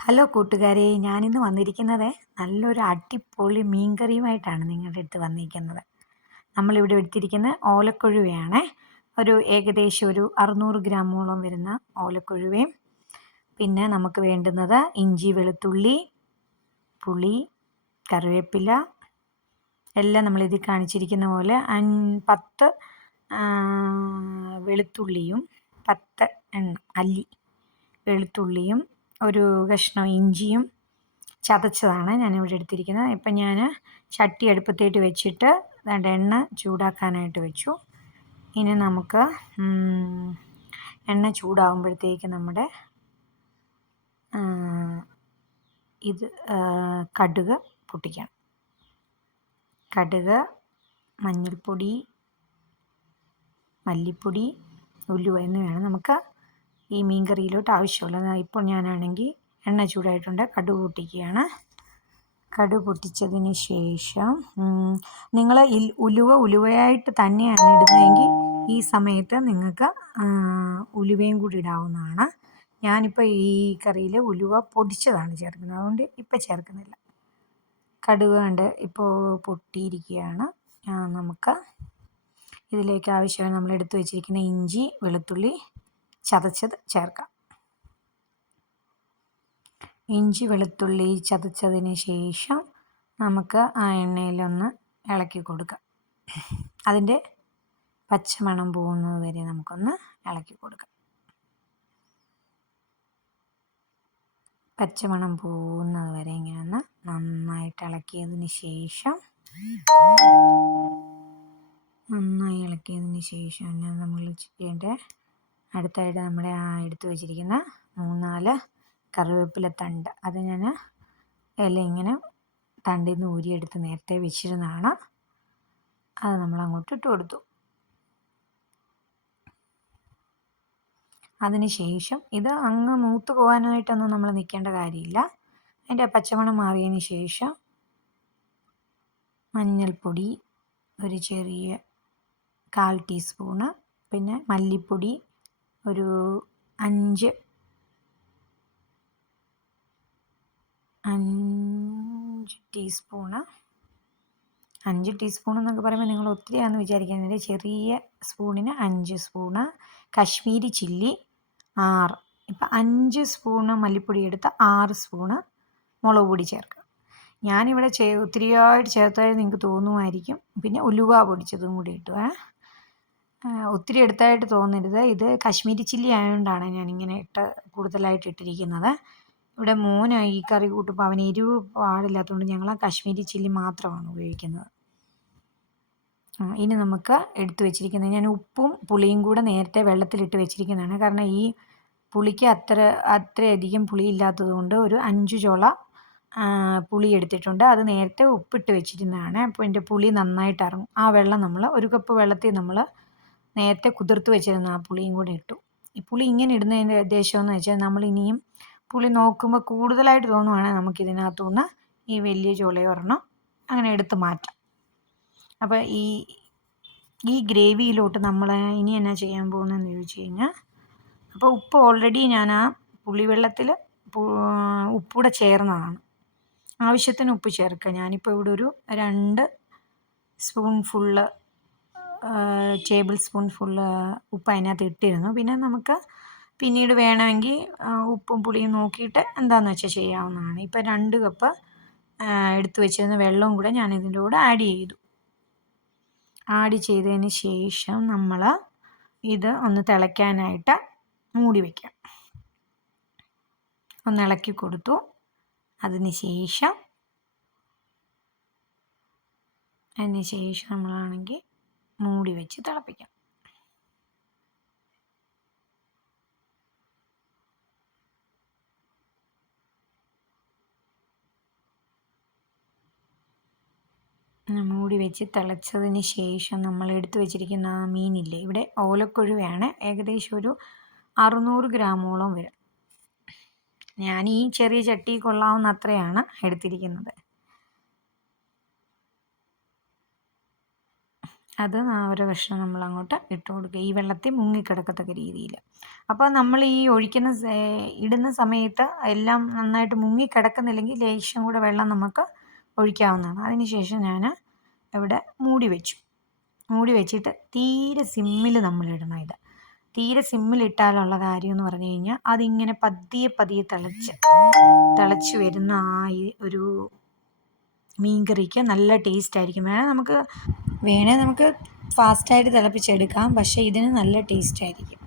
Hello കൂട്ടുകാരെ ഞാനിന്ന് വന്നിരിക്കുന്നത് നല്ലൊരു അടിപൊളി മീൻകറിയുമായിട്ടാണ് നിങ്ങളുടെ അടുത്ത് വന്നിരിക്കുന്നത്. നമ്മളിവിടെ എടുത്തിരിക്കുന്നത് ഓലക്കൊഴുവയാണ്. ഒരു ഏകദേശം ഒരു അറുന്നൂറ് ഗ്രാമോളം വരുന്ന ഓലക്കൊഴുവയും. പിന്നെ നമുക്ക് വേണ്ടുന്നത് ഇഞ്ചി വെളുത്തുള്ളി പുളി കറിവേപ്പില. എല്ലാം നമ്മളിതിൽ കാണിച്ചിരിക്കുന്ന പോലെ അൻ പത്ത് വെളുത്തുള്ളിയും പത്ത് എണ്ണ അല്ലി വെളുത്തുള്ളിയും ഒരു കഷ്ണം ഇഞ്ചിയും ചതച്ചതാണ് ഞാനിവിടെ എടുത്തിരിക്കുന്നത്. ഇപ്പം ഞാൻ ചട്ടി അടുപ്പത്തേട്ട് വെച്ചിട്ട് വേണ്ട എണ്ണ ചൂടാക്കാനായിട്ട് വെച്ചു. ഇനി നമുക്ക് എണ്ണ ചൂടാകുമ്പോഴത്തേക്ക് നമ്മുടെ ഇത് കടുക് പൊട്ടിക്കണം. കടുക് മഞ്ഞൾപ്പൊടി മല്ലിപ്പൊടി ഉലുവ എന്നിവയാണ് നമുക്ക് ഈ മീൻ കറിയിലോട്ട് ആവശ്യമുള്ളത്. ഇപ്പോൾ ഞാനാണെങ്കിൽ എണ്ണ ചൂടായിട്ടുണ്ട്. കടുക് പൊട്ടിക്കുകയാണ്. കടുക് പൊട്ടിച്ചതിന് ശേഷം നിങ്ങൾ ഉലുവ ഉലുവയായിട്ട് തന്നെയാണ് ഇടുന്നതെങ്കിൽ ഈ സമയത്ത് നിങ്ങൾക്ക് ഉലുവയും കൂടി ഇടാവുന്നതാണ്. ഞാനിപ്പോൾ ഈ കറിയിൽ ഉലുവ പൊടിച്ചതാണ് ചേർക്കുന്നത്. അതുകൊണ്ട് ഇപ്പം ചേർക്കുന്നില്ല. കടുക് കണ്ട് ഇപ്പോൾ പൊട്ടിയിരിക്കുകയാണ്. നമുക്ക് ഇതിലേക്ക് ആവശ്യമായി നമ്മൾ എടുത്തു വെച്ചിരിക്കുന്ന ഇഞ്ചി വെളുത്തുള്ളി ചതച്ചത് ചേർക്കാം. ഇഞ്ചി വെളുത്തുള്ളി ചതച്ചതിന് ശേഷം നമുക്ക് ആ എണ്ണയിലൊന്ന് ഇളക്കി കൊടുക്കാം. അതിന്റെ പച്ചമണം പോകുന്നത് വരെ നമുക്കൊന്ന് ഇളക്കി കൊടുക്കാം. പച്ചമണം പോകുന്നത് വരെ ഇങ്ങനെ ഒന്ന് നന്നായിട്ട് ഇളക്കിയതിന് ശേഷം നന്നായി ഇളക്കിയതിന് ശേഷം നമ്മൾ ചെയ്യേണ്ട അടുത്തായിട്ട് നമ്മുടെ ആ എടുത്തു വെച്ചിരിക്കുന്ന മൂന്നാൽ കറിവേപ്പില തണ്ട്. അത് ഞാൻ ഇല ഇങ്ങനെ തണ്ടിൽ നിന്ന് ഊരിയെടുത്ത് നേരത്തെ വെച്ചിരുന്നതാണ്. അത് നമ്മൾ അങ്ങോട്ട് ഇട്ട് കൊടുത്തു. അതിന് ശേഷം ഇത് അങ്ങ് മൂത്ത് പോകാനായിട്ടൊന്നും നമ്മൾ നിൽക്കേണ്ട കാര്യമില്ല. അതിന്റെ പച്ചമണം മാറിയതിന് ശേഷം മഞ്ഞൾപ്പൊടി ഒരു ചെറിയ കാൽ ടീസ്പൂണ് പിന്നെ മല്ലിപ്പൊടി ഒരു അഞ്ച്. അഞ്ച് ടീസ്പൂണ്. അഞ്ച് ടീസ്പൂൺ എന്നൊക്കെ പറയുമ്പോൾ നിങ്ങൾ ഒത്തിരിയാണെന്ന് വിചാരിക്കുന്നത് ചെറിയ സ്പൂണിന് അഞ്ച് സ്പൂണ്. കശ്മീരി ചില്ലി ആറ്. ഇപ്പം അഞ്ച് സ്പൂണ് മല്ലിപ്പൊടി എടുത്ത് ആറ് സ്പൂണ് മുളക് പൊടി ചേർക്കുക. ഞാനിവിടെ ചേ ഒത്തിരിയായിട്ട് ചേർത്താൽ നിങ്ങൾക്ക് തോന്നുമായിരിക്കും. പിന്നെ ഉലുവ പൊടിച്ചതും കൂടി ഇട്ടു ഒത്തിരി എടുത്തായിട്ട് തോന്നരുത്. ഇത് കശ്മീരി ചില്ലി ആയതുകൊണ്ടാണ് ഞാനിങ്ങനെ ഇട്ട് കൂടുതലായിട്ട് ഇട്ടിരിക്കുന്നത്. ഇവിടെ മോന് ഈ കറി കൂട്ടുമ്പോൾ അവന് എരിവ് പാടില്ലാത്തതുകൊണ്ട് ഞങ്ങൾ ആ കശ്മീരി ചില്ലി മാത്രമാണ് ഉപയോഗിക്കുന്നത്. ഇനി നമുക്ക് എടുത്തു വെച്ചിരിക്കുന്നത് ഞാൻ ഉപ്പും പുളിയും കൂടെ നേരത്തെ വെള്ളത്തിലിട്ട് വെച്ചിരിക്കുന്നതാണ്. കാരണം ഈ പുളിക്ക് അത്ര അത്രയധികം പുളി ഇല്ലാത്തത് കൊണ്ട് ഒരു അഞ്ച് ചോള പുളി എടുത്തിട്ടുണ്ട്. അത് നേരത്തെ ഉപ്പിട്ട് വെച്ചിരുന്നതാണ്. അപ്പോൾ എന്റെ പുളി നന്നായിട്ട് ഇറങ്ങും ആ വെള്ളം നമ്മൾ ഒരു കപ്പ് വെള്ളത്തിൽ നമ്മൾ നേരത്തെ കുതിർത്ത് വെച്ചിരുന്ന ആ പുളിയും കൂടി ഇട്ടു. ഈ പുളി ഇങ്ങനെ ഇടുന്നതിന്റെ ഉദ്ദേശം എന്ന് വെച്ചാൽ നമ്മൾ ഇനിയും പുളി നോക്കുമ്പോൾ കൂടുതലായിട്ട് തോന്നുവാണെങ്കിൽ നമുക്ക് ഇതിനകത്തു നിന്ന് ഈ വലിയ ചുളയൊരെണ്ണം അങ്ങനെ എടുത്ത് മാറ്റാം. അപ്പോൾ ഈ ഈ ഗ്രേവിയിലോട്ട് നമ്മൾ ഇനി എന്നാ ചെയ്യാൻ പോകുന്നതെന്ന് ചോദിച്ചു കഴിഞ്ഞാൽ അപ്പോൾ ഉപ്പ് ഓൾറെഡി ഞാൻ ആ പുളിവെള്ളത്തിൽ ഉപ്പൂടെ ചേർന്നതാണ്. ആവശ്യത്തിന് ഉപ്പ് ചേർക്കുക. ഞാനിപ്പോൾ ഇവിടെ ഒരു രണ്ട് spoon full table spoon full ഉപ്പ് അതിനകത്ത് ഇട്ടിരുന്നു. പിന്നെ നമുക്ക് പിന്നീട് വേണമെങ്കിൽ ഉപ്പും പുളിയും നോക്കിയിട്ട് എന്താണെന്ന് വെച്ചാൽ ചെയ്യാവുന്നതാണ്. ഇപ്പം രണ്ട് കപ്പ് എടുത്തു വെച്ചിരുന്ന വെള്ളവും കൂടെ ഞാൻ ഇതിന്റെ കൂടെ ആഡ് ചെയ്തു. ആഡ് ചെയ്തതിന് ശേഷം നമ്മൾ ഇത് ഒന്ന് തിളയ്ക്കാനായിട്ട് മൂടി വയ്ക്കാം ഒന്ന് ഇളക്കി കൊടുത്തു. അതിന് ശേഷം അതിന് ശേഷം നമ്മളാണെങ്കിൽ മൂടി വെച്ച് തിളപ്പിക്കാം. മൂടി വെച്ച് തിളച്ചതിന് ശേഷം നമ്മൾ എടുത്തു വെച്ചിരിക്കുന്ന ആ മീനില്ലേ ഇവിടെ ഓലക്കൊഴുവയാണ് ഏകദേശം ഒരു അറുന്നൂറ് ഗ്രാമോളം വരും. ഞാൻ ഈ ചെറിയ ചട്ടി കൊള്ളാവുന്ന അത്രയാണ് എടുത്തിരിക്കുന്നത്. അത് ആ ഒരു കഷ്ണം നമ്മൾ അങ്ങോട്ട് ഇട്ട് കൊടുക്കുക. ഈ വെള്ളത്തിൽ മുങ്ങിക്കിടക്കത്തക്ക രീതിയിൽ. അപ്പോൾ നമ്മൾ ഈ ഒഴിക്കുന്ന ഇടുന്ന സമയത്ത് എല്ലാം നന്നായിട്ട് മുങ്ങി കിടക്കുന്നില്ലെങ്കിൽ ലേശം കൂടെ വെള്ളം നമുക്ക് ഒഴിക്കാവുന്നതാണ്. അതിനുശേഷം ഞാൻ ഇവിടെ മൂടി വെച്ചു. മൂടി വെച്ചിട്ട് തീരെ സിമ്മിൽ നമ്മൾ ഇടണം ഇത്. തീരെ സിമ്മിലിട്ടാലുള്ള കാര്യം എന്ന് പറഞ്ഞു കഴിഞ്ഞാൽ അതിങ്ങനെ പതിയെ പതിയെ തിളച്ച് തിളച്ച് വരുന്ന ആ ഒരു മീൻകറിക്ക് നല്ല ടേസ്റ്റ് ആയിരിക്കും. വേണേൽ നമുക്ക് വേണേൽ നമുക്ക് ഫാസ്റ്റായിട്ട് തിളപ്പിച്ചെടുക്കാം. പക്ഷേ ഇതിന് നല്ല ടേസ്റ്റ് ആയിരിക്കും.